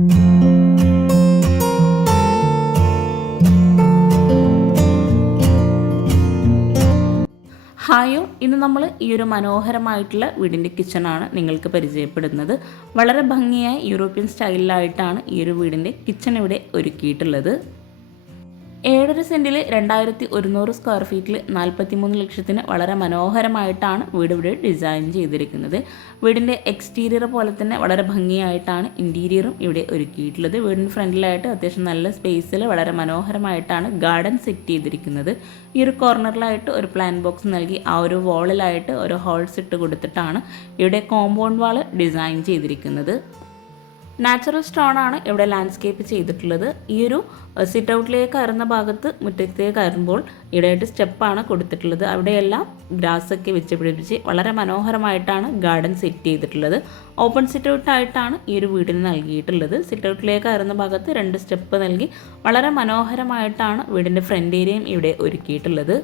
ഹായോ ഇന്ന് നമ്മൾ ഈ ഒരു മനോഹരമായിട്ടുള്ള വീടിന്റെ കിച്ചണാണ് നിങ്ങൾക്ക് പരിചയപ്പെടുന്നത്. വളരെ ഭംഗിയായ യൂറോപ്യൻ സ്റ്റൈലിലായിട്ടാണ് ഈ ഒരു വീടിന്റെ കിച്ചൺ ഇവിടെ ഒരുക്കിയിട്ടുള്ളത്. ഏഴര സെന്റിൽ രണ്ടായിരത്തി ഒരുന്നൂറ് സ്ക്വയർ ഫീറ്റിൽ നാൽപ്പത്തി മൂന്ന് ലക്ഷത്തിന് വളരെ മനോഹരമായിട്ടാണ് വീട് ഇവിടെ ഡിസൈൻ ചെയ്തിരിക്കുന്നത്. വീടിന്റെ എക്സ്റ്റീരിയർ പോലെ തന്നെ വളരെ ഭംഗിയായിട്ടാണ് ഇന്റീരിയറും ഇവിടെ ഒരുക്കിയിട്ടുള്ളത്. വീടിന് ഫ്രണ്ടിലായിട്ട് അത്യാവശ്യം നല്ല സ്പേസിൽ വളരെ മനോഹരമായിട്ടാണ് ഗാർഡൻ സെറ്റ് ചെയ്തിരിക്കുന്നത്. ഈ ഒരു കോർണറിലായിട്ട് ഒരു പ്ലാൻ ബോക്സ് നൽകി ആ ഒരു വാളിലായിട്ട് ഒരു ഹോൾസ് ഇട്ട് കൊടുത്തിട്ടാണ് ഇവിടെ കോമ്പൗണ്ട് വാൾ ഡിസൈൻ ചെയ്തിരിക്കുന്നത്. നാച്ചുറൽ സ്റ്റോൺ ആണ് ഇവിടെ ലാൻഡ്സ്കേപ്പ് ചെയ്തിട്ടുള്ളത്. ഈ ഒരു സിറ്റ് ഔട്ടിലേക്ക് കയറുന്ന ഭാഗത്ത് മുറ്റത്തേക്ക് കയറുമ്പോൾ ഇവിടെയായിട്ട് സ്റ്റെപ്പാണ് കൊടുത്തിട്ടുള്ളത്. അവിടെയെല്ലാം ഗ്രാസ് ഒക്കെ വെച്ച് പിടിപ്പിച്ച് വളരെ മനോഹരമായിട്ടാണ് ഗാർഡൻ സെറ്റ് ചെയ്തിട്ടുള്ളത്. ഓപ്പൺ സിറ്റ് ഔട്ടായിട്ടാണ് ഈ ഒരു വീടിന് നൽകിയിട്ടുള്ളത്. സിറ്റ് ഔട്ടിലേക്ക് കയറുന്ന ഭാഗത്ത് രണ്ട് സ്റ്റെപ്പ് നൽകി വളരെ മനോഹരമായിട്ടാണ് വീടിന്റെ ഫ്രണ്ട് ഏരിയയും ഇവിടെ ഒരുക്കിയിട്ടുള്ളത്.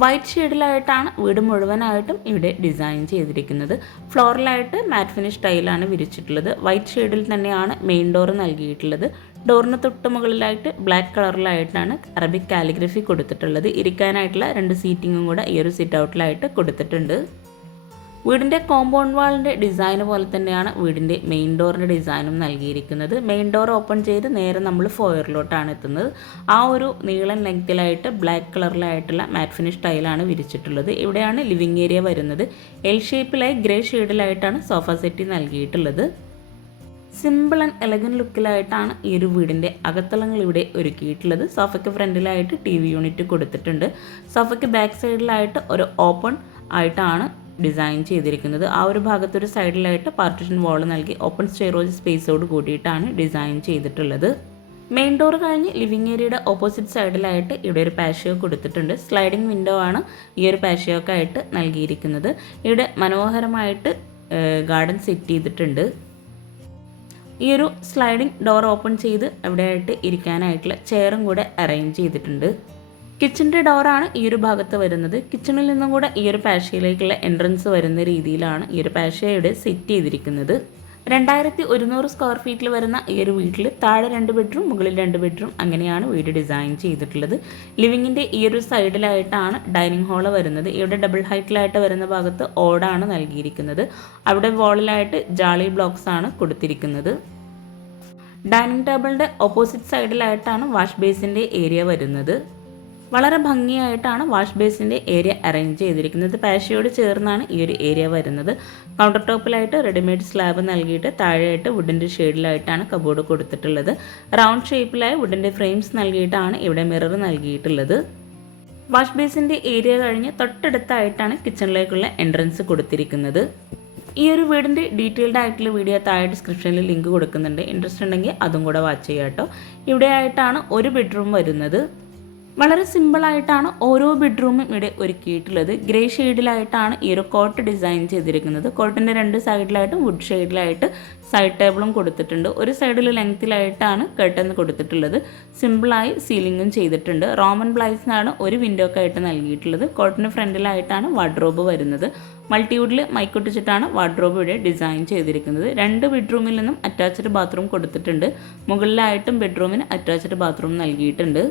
വൈറ്റ് ഷെയ്ഡിലായിട്ടാണ് വീട് മുഴുവനായിട്ടും ഇവിടെ ഡിസൈൻ ചെയ്തിരിക്കുന്നത്. ഫ്ലോറിലായിട്ട് മാറ്റ് ഫിനിഷ് ടൈലാണ് വിരിച്ചിട്ടുള്ളത്. വൈറ്റ് ഷെയ്ഡിൽ തന്നെയാണ് മെയിൻ ഡോർ നൽകിയിട്ടുള്ളത്. ഡോറിന് തൊട്ട് മുകളിലായിട്ട് ബ്ലാക്ക് കളറിലായിട്ടാണ് അറബിക് കാലിഗ്രഫി കൊടുത്തിട്ടുള്ളത്. ഇരിക്കാനായിട്ടുള്ള രണ്ട് സീറ്റിങ്ങും കൂടെ ഈ ഒരു സിറ്റ് ഔട്ടിലായിട്ട് കൊടുത്തിട്ടുണ്ട്. വീടിന്റെ കോമ്പൗണ്ട് വാളിന്റെ ഡിസൈൻ പോലെ തന്നെയാണ് വീടിന്റെ മെയിൻ ഡോറിന്റെ ഡിസൈനും നൽകിയിരിക്കുന്നത്. മെയിൻ ഡോർ ഓപ്പൺ ചെയ്ത് നേരെ നമ്മൾ ഫോയറിലോട്ടാണ് എത്തുന്നത്. ആ ഒരു നീളൻ ലെങ്ത്തിലായിട്ട് ബ്ലാക്ക് കളറിലായിട്ടുള്ള മാറ്റ് ഫിനിഷ് ടൈലാണ് വിരിച്ചിട്ടുള്ളത്. ഇവിടെയാണ് ലിവിങ് ഏരിയ വരുന്നത്. എൽ ഷേപ്പിലായി ഗ്രേ ഷെയ്ഡിലായിട്ടാണ് സോഫ സെറ്റി നൽകിയിട്ടുള്ളത്. സിമ്പിൾ ആൻഡ് എലഗൻ ലുക്കിലായിട്ടാണ് ഈ ഒരു വീടിന്റെ അകത്തളങ്ങൾ ഇവിടെ ഒരുക്കിയിട്ടുള്ളത്. സോഫയ്ക്ക് ഫ്രണ്ടിലായിട്ട് ടി വി യൂണിറ്റ് കൊടുത്തിട്ടുണ്ട്. സോഫയ്ക്ക് ബാക്ക് സൈഡിലായിട്ട് ഒരു ഓപ്പൺ ആയിട്ടാണ് ഡിസൈൻ ചെയ്തിരിക്കുന്നത്. ആ ഒരു ഭാഗത്തൊരു സൈഡിലായിട്ട് പാർട്ടിഷൻ വാൾ നൽകി ഓപ്പൺ സ്റ്റെയറോജ് സ്പേസോട് കൂടിയിട്ടാണ് ഡിസൈൻ ചെയ്തിട്ടുള്ളത്. മെയിൻ ഡോർ കഴിഞ്ഞ് ലിവിങ് ഏരിയയുടെ ഓപ്പോസിറ്റ് സൈഡിലായിട്ട് ഇവിടെ ഒരു പാഷ്യോ കൊടുത്തിട്ടുണ്ട്. സ്ലൈഡിംഗ് വിൻഡോ ആണ് ഈ ഒരു പാഷ്യോക്കായിട്ട് നൽകിയിരിക്കുന്നത്. ഇവിടെ മനോഹരമായിട്ട് ഗാർഡൻ സെറ്റ് ചെയ്തിട്ടുണ്ട്. ഈ ഒരു സ്ലൈഡിംഗ് ഡോർ ഓപ്പൺ ചെയ്ത് അവിടെയായിട്ട് ഇരിക്കാനായിട്ടുള്ള ചെയറും കൂടെ അറേഞ്ച് ചെയ്തിട്ടുണ്ട്. കിച്ചന്റെ ഡോറാണ് ഈ ഒരു ഭാഗത്ത് വരുന്നത്. കിച്ചണിൽ നിന്നും കൂടെ ഈ ഒരു പാഷയിലേക്കുള്ള എൻട്രൻസ് വരുന്ന രീതിയിലാണ് ഈ ഒരു പാഷയുടെ സെറ്റ് ചെയ്തിരിക്കുന്നത്. രണ്ടായിരത്തി ഒരുന്നൂറ് സ്ക്വയർ ഫീറ്റിൽ വരുന്ന ഈ ഒരു വീട്ടിൽ താഴെ രണ്ട് ബെഡ്റൂം മുകളിൽ രണ്ട് ബെഡ്റൂം അങ്ങനെയാണ് വീട് ഡിസൈൻ ചെയ്തിട്ടുള്ളത്. ലിവിങ്ങിന്റെ ഈ ഒരു സൈഡിലായിട്ടാണ് ഡൈനിങ് ഹാൾ വരുന്നത്. ഇവിടെ ഡബിൾ ഹൈറ്റിലായിട്ട് വരുന്ന ഭാഗത്ത് ഓടാണ് നൽകിയിരിക്കുന്നത്. അവിടെ വാളിലായിട്ട് ജാളി ബ്ലോക്സ് ആണ് കൊടുത്തിരിക്കുന്നത്. ഡൈനിങ് ടേബിളിന്റെ ഓപ്പോസിറ്റ് സൈഡിലായിട്ടാണ് വാഷ് ബേസിന്റെ ഏരിയ വരുന്നത്. വളരെ ഭംഗിയായിട്ടാണ് വാഷ് ബേസിന്റെ ഏരിയ അറേഞ്ച് ചെയ്തിരിക്കുന്നത്. പാഷയോട് ചേർന്നാണ് ഈ ഒരു ഏരിയ വരുന്നത്. കൗണ്ടർ ടോപ്പിലായിട്ട് റെഡിമെയ്ഡ് സ്ലാബ് നൽകിയിട്ട് താഴെയായിട്ട് വുഡിന്റെ ഷെയ്ഡിലായിട്ടാണ് കബോർഡ് കൊടുത്തിട്ടുള്ളത്. റൗണ്ട് ഷേപ്പിലായി വുഡിന്റെ ഫ്രെയിംസ് നൽകിയിട്ടാണ് ഇവിടെ മിറർ നൽകിയിട്ടുള്ളത്. വാഷ് ബേസിന്റെ ഏരിയ കഴിഞ്ഞ് തൊട്ടടുത്തായിട്ടാണ് കിച്ചണിലേക്കുള്ള എൻട്രൻസ് കൊടുത്തിരിക്കുന്നത്. ഈ ഒരു വീടിന്റെ ഡീറ്റെയിൽഡ് ആയിട്ടുള്ള വീഡിയോ താഴെ ഡിസ്ക്രിപ്ഷനിൽ ലിങ്ക് കൊടുക്കുന്നുണ്ട്. ഇൻട്രസ്റ്റ് ഉണ്ടെങ്കിൽ അതും കൂടെ വാച്ച് ചെയ്യാം കേട്ടോ. ഇവിടെ ആയിട്ടാണ് ഒരു ബെഡ്റൂം വരുന്നത്. വളരെ സിമ്പിളായിട്ടാണ് ഓരോ ബെഡ്റൂമും ഇവിടെ ഒരുക്കിയിട്ടുള്ളത്. ഗ്രേ ഷെയ്ഡിലായിട്ടാണ് ഈ ഒരു കോട്ട് ഡിസൈൻ ചെയ്തിരിക്കുന്നത്. കോട്ടിന്റെ രണ്ട് സൈഡിലായിട്ടും വുഡ് ഷെയ്ഡിലായിട്ട് സൈഡ് ടേബിളും കൊടുത്തിട്ടുണ്ട്. ഒരു സൈഡിൽ ലെങ്ത്തിലായിട്ടാണ് കർട്ടൻ കൊടുത്തിട്ടുള്ളത്. സിമ്പിളായി സീലിങ്ങും ചെയ്തിട്ടുണ്ട്. റോമൻ ബ്ലൈസിനാണ് ഒരു വിൻഡോക്കായിട്ട് നൽകിയിട്ടുള്ളത്. കോട്ടിന് ഫ്രണ്ടിലായിട്ടാണ് വാർഡ്രോബ് വരുന്നത്. മൾട്ടിവുഡിൽ മൈക്കൊട്ടിച്ചിട്ടാണ് വാർഡ്രോബ് ഇവിടെ ഡിസൈൻ ചെയ്തിരിക്കുന്നത്. രണ്ട് ബെഡ്റൂമിൽ നിന്നും അറ്റാച്ച്ഡ് ബാത്റൂം കൊടുത്തിട്ടുണ്ട്. മുകളിലായിട്ടും ബെഡ്റൂമിന് അറ്റാച്ച്ഡ് ബാത്റൂം നൽകിയിട്ടുണ്ട്.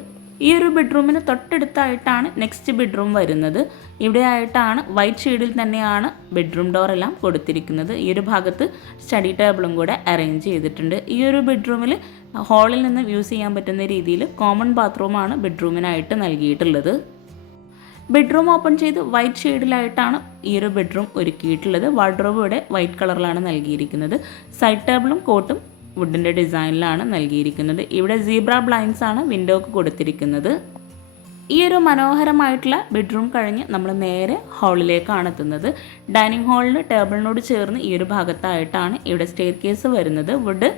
ഈ ഒരു ബെഡ്റൂമിന് തൊട്ടടുത്തായിട്ടാണ് നെക്സ്റ്റ് ബെഡ്റൂം വരുന്നത്. ഇവിടെ ആയിട്ടാണ് വൈറ്റ് ഷെയ്ഡിൽ തന്നെയാണ് ബെഡ്റൂം ഡോർ എല്ലാം കൊടുത്തിരിക്കുന്നത്. ഈ ഒരു ഭാഗത്ത് സ്റ്റഡി ടേബിളും കൂടെ അറേഞ്ച് ചെയ്തിട്ടുണ്ട്. ഈ ഒരു ബെഡ്റൂമിൽ ഹാളിൽ നിന്ന് യൂസ് ചെയ്യാൻ പറ്റുന്ന രീതിയിൽ കോമൺ ബാത്റൂമാണ് ബെഡ്റൂമിനായിട്ട് നൽകിയിട്ടുള്ളത്. ബെഡ്റൂം ഓപ്പൺ ചെയ്ത് വൈറ്റ് ഷെയ്ഡിലായിട്ടാണ് ഈ ഒരു ബെഡ്റൂം ഒരുക്കിയിട്ടുള്ളത്. വാർഡ്രോബ് ഇവിടെ വൈറ്റ് കളറിലാണ് നൽകിയിരിക്കുന്നത്. സൈഡ് ടേബിളും കോട്ടും വുഡിന്റെ ഡിസൈനിലാണ് നൽകിയിരിക്കുന്നത്. ഇവിടെ സീബ്ര ബ്ലൈൻസ് ആണ് വിൻഡോക്ക് കൊടുത്തിരിക്കുന്നത്. ഈ ഒരു മനോഹരമായിട്ടുള്ള ബെഡ്റൂം കഴിഞ്ഞ് നമ്മൾ നേരെ ഹാളിലേക്കാണ് എത്തുന്നത്. ഡൈനിങ് ഹാളിന് ടേബിളിനോട് ചേർന്ന് ഈ ഒരു ഭാഗത്തായിട്ടാണ് ഇവിടെ സ്റ്റെയർ കേസ് വരുന്നത്. വുഡ്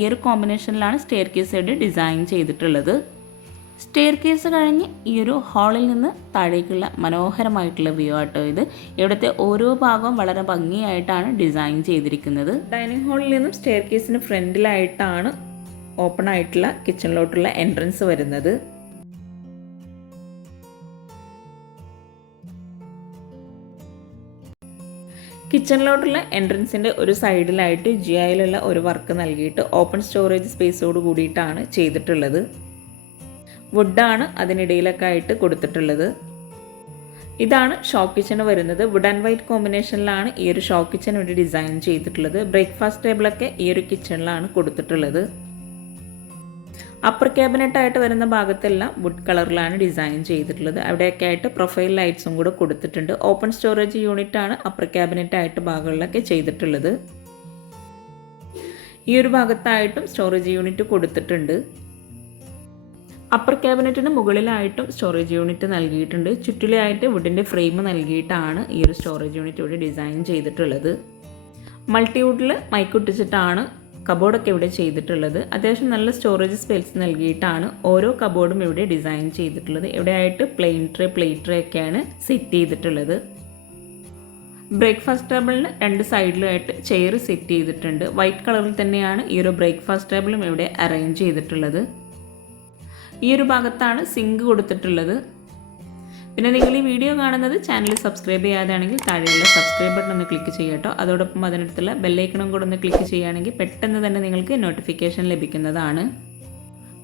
ഈ ഒരു കോമ്പിനേഷനിലാണ് സ്റ്റെയർ കേസ് ഡിസൈൻ ചെയ്തിട്ടുള്ളത്. സ്റ്റെയർ കേസ് കഴിഞ്ഞ് ഈ ഒരു ഹാളിൽ നിന്ന് താഴേക്കുള്ള മനോഹരമായിട്ടുള്ള വ്യൂ ആട്ടോ ഇത്. ഇവിടുത്തെ ഓരോ ഭാഗവും വളരെ ഭംഗിയായിട്ടാണ് ഡിസൈൻ ചെയ്തിരിക്കുന്നത്. ഡൈനിങ് ഹാളിൽ നിന്നും സ്റ്റെയർ കേസിന് ഫ്രണ്ടിലായിട്ടാണ് ഓപ്പൺ ആയിട്ടുള്ള കിച്ചണിലോട്ടുള്ള എൻട്രൻസ് വരുന്നത്. കിച്ചണിലോട്ടുള്ള എൻട്രൻസിന്റെ ഒരു സൈഡിലായിട്ട് ജിയായിലുള്ള ഒരു വർക്ക് നൽകിയിട്ട് ഓപ്പൺ സ്റ്റോറേജ് സ്പേസോട് കൂടിയിട്ടാണ് ചെയ്തിട്ടുള്ളത്. വുഡാണ് അതിനിടയിലൊക്കെ ആയിട്ട് കൊടുത്തിട്ടുള്ളത്. ഇതാണ് ഷോ കിച്ചൺ വരുന്നത്. വുഡ് ആൻഡ് വൈറ്റ് കോമ്പിനേഷനിലാണ് ഈ ഒരു ഷോ കിച്ചൺ ഇവിടെ ഡിസൈൻ ചെയ്തിട്ടുള്ളത്. ബ്രേക്ക്ഫാസ്റ്റ് ടേബിളൊക്കെ ഈ ഒരു കിച്ചണിലാണ് കൊടുത്തിട്ടുള്ളത്. അപ്പർ ക്യാബിനറ്റ് ആയിട്ട് വരുന്ന ഭാഗത്തെല്ലാം വുഡ് കളറിലാണ് ഡിസൈൻ ചെയ്തിട്ടുള്ളത്. അവിടെയൊക്കെ ആയിട്ട് പ്രൊഫൈൽ ലൈറ്റ്സും കൂടെ കൊടുത്തിട്ടുണ്ട്. ഓപ്പൺ സ്റ്റോറേജ് യൂണിറ്റ് ആണ് അപ്പർ ക്യാബിനറ്റ് ആയിട്ട് ഭാഗങ്ങളിലൊക്കെ ചെയ്തിട്ടുള്ളത്. ഈ ഒരു ഭാഗത്തായിട്ടും സ്റ്റോറേജ് യൂണിറ്റ് കൊടുത്തിട്ടുണ്ട്. അപ്പർ ക്യാബിനറ്റിന് മുകളിലായിട്ടും സ്റ്റോറേജ് യൂണിറ്റ് നൽകിയിട്ടുണ്ട്. ചുറ്റിലായിട്ട് വുഡിന്റെ ഫ്രെയിം നൽകിയിട്ടാണ് ഈ ഒരു സ്റ്റോറേജ് യൂണിറ്റ് ഇവിടെ ഡിസൈൻ ചെയ്തിട്ടുള്ളത്. മൾട്ടിവുഡിൽ മൈക്കൊട്ടിച്ചിട്ടാണ് കബോർഡൊക്കെ ഇവിടെ ചെയ്തിട്ടുള്ളത്. അത്യാവശ്യം നല്ല സ്റ്റോറേജ് സ്പേസ് നൽകിയിട്ടാണ് ഓരോ കബോർഡും ഇവിടെ ഡിസൈൻ ചെയ്തിട്ടുള്ളത്. ഇവിടെ ആയിട്ട് പ്ലെയിൻ ട്രേ പ്ലേറ്റ് ട്രേ ഒക്കെയാണ് സെറ്റ് ചെയ്തിട്ടുള്ളത്. ബ്രേക്ക്ഫാസ്റ്റ് ടേബിളിന് രണ്ട് സൈഡിലായിട്ട് ചെയർ സെറ്റ് ചെയ്തിട്ടുണ്ട്. വൈറ്റ് കളറിൽ തന്നെയാണ് ഈ ഒരു ബ്രേക്ക്ഫാസ്റ്റ് ടേബിളും ഇവിടെ അറേഞ്ച് ചെയ്തിട്ടുള്ളത്. ഈ ഒരു ഭാഗത്താണ് സിങ്ക് കൊടുത്തിട്ടുള്ളത്. പിന്നെ നിങ്ങൾ ഈ വീഡിയോ കാണുന്നത് ചാനൽ സബ്സ്ക്രൈബ് ചെയ്യാതാണെങ്കിൽ താഴെയുള്ള സബ്സ്ക്രൈബ് ബട്ടൺ ഒന്ന് ക്ലിക്ക് ചെയ്യട്ടോ അതോടൊപ്പം അതിനടുത്തുള്ള ബെല്ലൈക്കണും കൂടെ ഒന്ന് ക്ലിക്ക് ചെയ്യുകയാണെങ്കിൽ പെട്ടെന്ന് തന്നെ നിങ്ങൾക്ക് നോട്ടിഫിക്കേഷൻ ലഭിക്കുന്നതാണ്.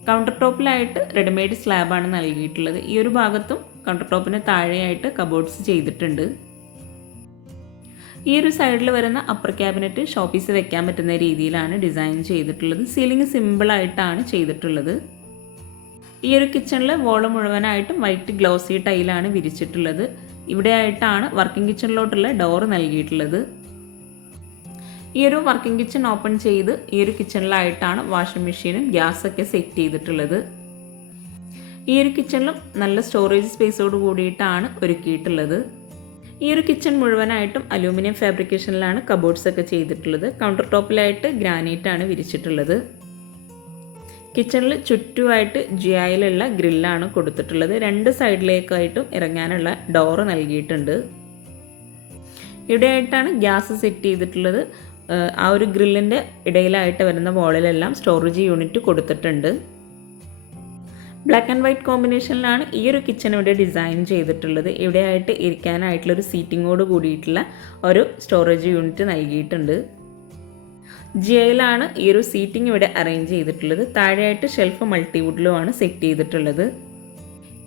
കൗണ്ടർ ടോപ്പിലായിട്ട് റെഡിമെയ്ഡ് സ്ലാബാണ് നൽകിയിട്ടുള്ളത്. ഈ ഒരു ഭാഗത്തും കൗണ്ടർ ടോപ്പിന് താഴെയായിട്ട് കബോർഡ്സ് ചെയ്തിട്ടുണ്ട്. ഈ ഒരു സൈഡിൽ വരുന്ന അപ്പർ ക്യാബിനറ്റ് ഷോപ്പീസ് വെക്കാൻ പറ്റുന്ന രീതിയിലാണ് ഡിസൈൻ ചെയ്തിട്ടുള്ളത്. സീലിംഗ് സിമ്പിളായിട്ടാണ് ചെയ്തിട്ടുള്ളത്. ഈ ഒരു കിച്ചണിൽ വോൾ മുഴുവനായിട്ടും വൈറ്റ് ഗ്ലോസി ടൈലാണ് വിരിച്ചിട്ടുള്ളത്. ഇവിടെ ആയിട്ടാണ് വർക്കിംഗ് കിച്ചണിലോട്ടുള്ള ഡോറ് നൽകിയിട്ടുള്ളത്. ഈ ഒരു വർക്കിംഗ് കിച്ചൺ ഓപ്പൺ ചെയ്ത് ഈ ഒരു കിച്ചണിലായിട്ടാണ് വാഷിംഗ് മെഷീനും ഗ്യാസൊക്കെ സെറ്റ് ചെയ്തിട്ടുള്ളത്. ഈ ഒരു കിച്ചണിലും നല്ല സ്റ്റോറേജ് സ്പേസോട് കൂടിയിട്ടാണ് ഒരുക്കിയിട്ടുള്ളത്. ഈ ഒരു കിച്ചൺ മുഴുവനായിട്ടും അലൂമിനിയം ഫാബ്രിക്കേഷനിലാണ് കബോർഡ്സ് ഒക്കെ ചെയ്തിട്ടുള്ളത്. കൗണ്ടർ ടോപ്പിലായിട്ട് ഗ്രാനൈറ്റ് ആണ് വിരിച്ചിട്ടുള്ളത്. കിച്ചണിൽ ചുറ്റുമായിട്ട് ജിയായിലുള്ള ഗ്രില്ലാണ് കൊടുത്തിട്ടുള്ളത്. രണ്ട് സൈഡിലേക്കായിട്ടും ഇറങ്ങാനുള്ള ഡോറ് നൽകിയിട്ടുണ്ട്. ഇവിടെയായിട്ടാണ് ഗ്യാസ് സെറ്റ് ചെയ്തിട്ടുള്ളത്. ആ ഒരു ഗ്രില്ലിന്റെ ഇടയിലായിട്ട് വരുന്ന വോളിലെല്ലാം സ്റ്റോറേജ് യൂണിറ്റ് കൊടുത്തിട്ടുണ്ട്. ബ്ലാക്ക് ആൻഡ് വൈറ്റ് കോമ്പിനേഷനിലാണ് ഈ ഒരു കിച്ചൺ ഇവിടെ ഡിസൈൻ ചെയ്തിട്ടുള്ളത്. ഇവിടെയായിട്ട് ഇരിക്കാനായിട്ടുള്ളൊരു സീറ്റിങ്ങോട് കൂടിയിട്ടുള്ള ഒരു സ്റ്റോറേജ് യൂണിറ്റ് നൽകിയിട്ടുണ്ട്. ജിയയിലാണ് ഈ ഒരു സീറ്റിംഗ് ഇവിടെ അറേഞ്ച് ചെയ്തിട്ടുള്ളത്. താഴെയായിട്ട് ഷെൽഫ് മൾട്ടിവുഡിലുമാണ് സെറ്റ് ചെയ്തിട്ടുള്ളത്.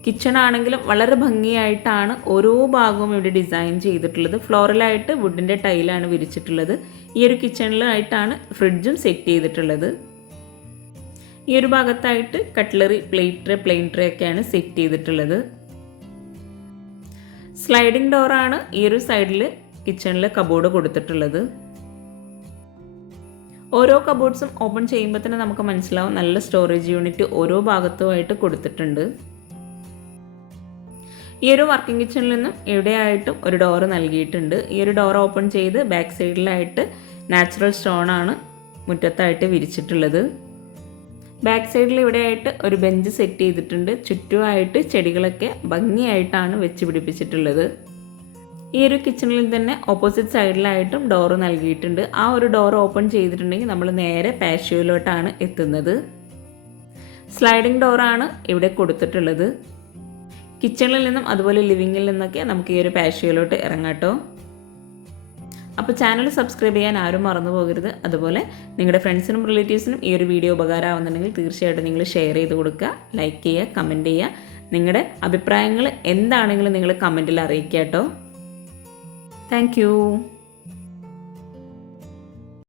കിച്ചൺ ആണെങ്കിലും വളരെ ഭംഗിയായിട്ടാണ് ഓരോ ഭാഗവും ഇവിടെ ഡിസൈൻ ചെയ്തിട്ടുള്ളത്. ഫ്ലോറലായിട്ട് വുഡിന്റെ ടൈലാണ് വിരിച്ചിട്ടുള്ളത്. ഈ ഒരു കിച്ചണിലായിട്ടാണ് ഫ്രിഡ്ജും സെറ്റ് ചെയ്തിട്ടുള്ളത്. ഈ ഒരു ഭാഗത്തായിട്ട് cutlery plate tray plain tray ഒക്കെയാണ് സെറ്റ് ചെയ്തിട്ടുള്ളത്. സ്ലൈഡിംഗ് ഡോറാണ് ഈ ഒരു സൈഡിൽ കിച്ചണിൽ കബോർഡ് കൊടുത്തിട്ടുള്ളത്. ഓരോ കബോർഡ്സും ഓപ്പൺ ചെയ്യുമ്പോൾ തന്നെ നമുക്ക് മനസ്സിലാവും നല്ല സ്റ്റോറേജ് യൂണിറ്റ് ഓരോ ഭാഗത്തുമായിട്ട് കൊടുത്തിട്ടുണ്ട്. ഈ ഒരു വർക്കിംഗ് കിച്ചണിൽ നിന്നും എവിടെയായിട്ടും ഒരു ഡോറ് നൽകിയിട്ടുണ്ട്. ഈ ഒരു ഡോർ ഓപ്പൺ ചെയ്ത് ബാക്ക് സൈഡിലായിട്ട് നാച്ചുറൽ സ്റ്റോൺ ആണ് മുറ്റത്തായിട്ട് വിരിച്ചിട്ടുള്ളത്. ബാക്ക് സൈഡിൽ ഇവിടെയായിട്ട് ഒരു ബെഞ്ച് സെറ്റ് ചെയ്തിട്ടുണ്ട്. ചുറ്റുമായിട്ട് ചെടികളൊക്കെ ഭംഗിയായിട്ടാണ് വെച്ച് പിടിപ്പിച്ചിട്ടുള്ളത്. ഈ ഒരു കിച്ചണിൽ തന്നെ ഓപ്പോസിറ്റ് സൈഡിലായിട്ടും ഡോറ് നൽകിയിട്ടുണ്ട്. ആ ഒരു ഡോർ ഓപ്പൺ ചെയ്തിട്ടുണ്ടെങ്കിൽ നമ്മൾ നേരെ പാഷ്യോയിലോട്ടാണ് എത്തുന്നത്. സ്ലൈഡിംഗ് ഡോറാണ് ഇവിടെ കൊടുത്തിട്ടുള്ളത്. കിച്ചണിൽ നിന്നും അതുപോലെ ലിവിങ്ങിൽ നിന്നൊക്കെ നമുക്ക് ഈ ഒരു പാഷ്യോയിലോട്ട് ഇറങ്ങാട്ടോ അപ്പോൾ ചാനൽ സബ്സ്ക്രൈബ് ചെയ്യാൻ ആരും മറന്നു പോകരുത്. അതുപോലെ നിങ്ങളുടെ ഫ്രണ്ട്സിനും റിലേറ്റീവ്സിനും ഈ ഒരു വീഡിയോ ഉപകാരമാവുന്നുണ്ടെങ്കിൽ തീർച്ചയായിട്ടും നിങ്ങൾ ഷെയർ ചെയ്ത് കൊടുക്കുക ലൈക്ക് ചെയ്യുക കമന്റ് ചെയ്യുക. നിങ്ങളുടെ അഭിപ്രായങ്ങൾ എന്താണെങ്കിലും നിങ്ങൾ കമന്റിൽ അറിയിക്കുക കേട്ടോ. Thank you.